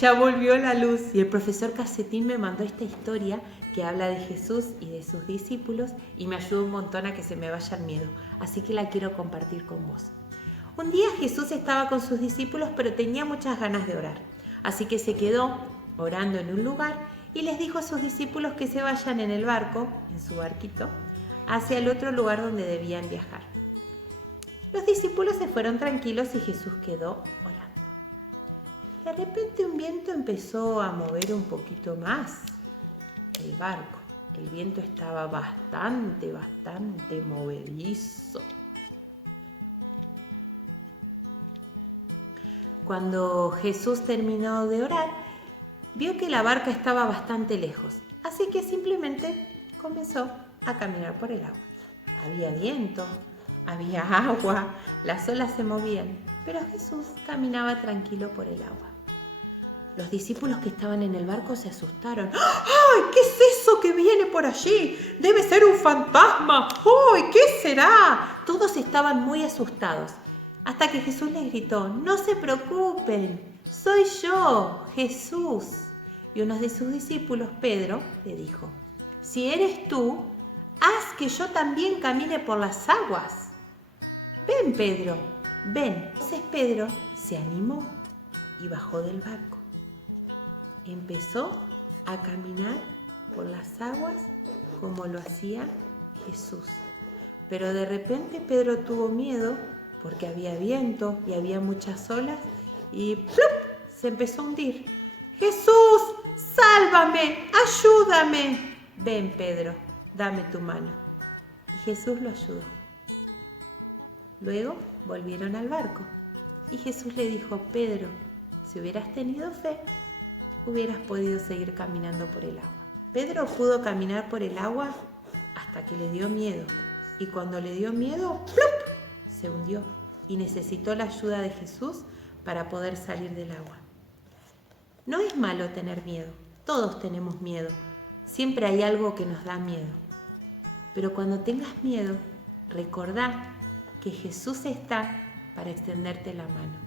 Ya volvió la luz. Y el profesor Casetín me mandó esta historia que habla de Jesús y de sus discípulos y me ayuda un montón a que se me vaya el miedo. Así que la quiero compartir con vos. Un día Jesús estaba con sus discípulos, pero tenía muchas ganas de orar. Así que se quedó orando en un lugar y les dijo a sus discípulos que se vayan en el barco, en su barquito, hacia el otro lugar donde debían viajar. Los discípulos se fueron tranquilos y Jesús quedó orando. De repente un viento empezó a mover un poquito más el barco. El viento estaba bastante movedizo. Cuando Jesús terminó de orar, vio que la barca estaba bastante lejos, así que simplemente comenzó a caminar por el agua. Había viento, había agua, las olas se movían, pero Jesús caminaba tranquilo por el agua. Los discípulos que estaban en el barco se asustaron. ¡Ay! ¿Qué es eso que viene por allí? ¡Debe ser un fantasma! ¡Ay! ¿Qué será? Todos estaban muy asustados, hasta que Jesús les gritó: ¡No se preocupen! ¡Soy yo, Jesús! Y uno de sus discípulos, Pedro, le dijo: si eres tú, haz que yo también camine por las aguas. Ven, Pedro, ven. Entonces Pedro se animó y bajó del barco. Empezó a caminar por las aguas como lo hacía Jesús. Pero de repente Pedro tuvo miedo porque había viento y había muchas olas y ¡plup!, se empezó a hundir. ¡Jesús, sálvame, ayúdame! Ven, Pedro, dame tu mano. Y Jesús lo ayudó. Luego volvieron al barco y Jesús le dijo: Pedro, si hubieras tenido fe, hubieras podido seguir caminando por el agua. Pedro pudo caminar por el agua hasta que le dio miedo. Y cuando le dio miedo, ¡plup!, se hundió y necesitó la ayuda de Jesús para poder salir del agua. No es malo tener miedo, todos tenemos miedo. Siempre hay algo que nos da miedo. Pero cuando tengas miedo, recordá que Jesús está para extenderte la mano.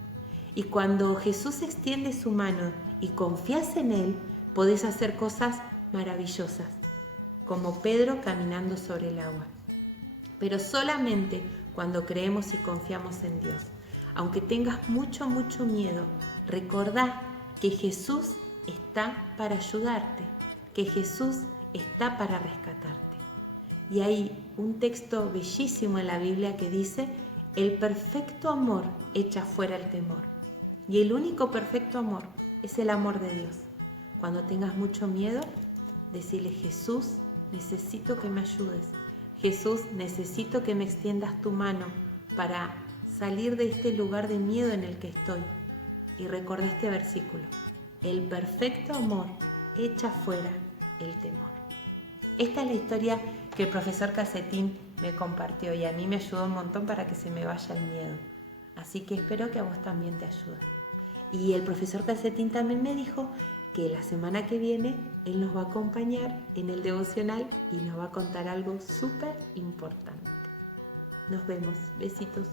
Y cuando Jesús extiende su mano y confías en Él, podés hacer cosas maravillosas, como Pedro caminando sobre el agua. Pero solamente cuando creemos y confiamos en Dios. Aunque tengas mucho miedo, recordá que Jesús está para ayudarte, que Jesús está para rescatarte. Y hay un texto bellísimo en la Biblia que dice: el perfecto amor echa fuera el temor. Y el único perfecto amor es el amor de Dios. Cuando tengas mucho miedo, decile: Jesús, necesito que me ayudes. Jesús, necesito que me extiendas tu mano para salir de este lugar de miedo en el que estoy. Y recordá este versículo: el perfecto amor echa fuera el temor. Esta es la historia que el profesor Casetín me compartió y a mí me ayudó un montón para que se me vaya el miedo. Así que espero que a vos también te ayude. Y el profesor Casetín también me dijo que la semana que viene él nos va a acompañar en el devocional y nos va a contar algo súper importante. Nos vemos. Besitos.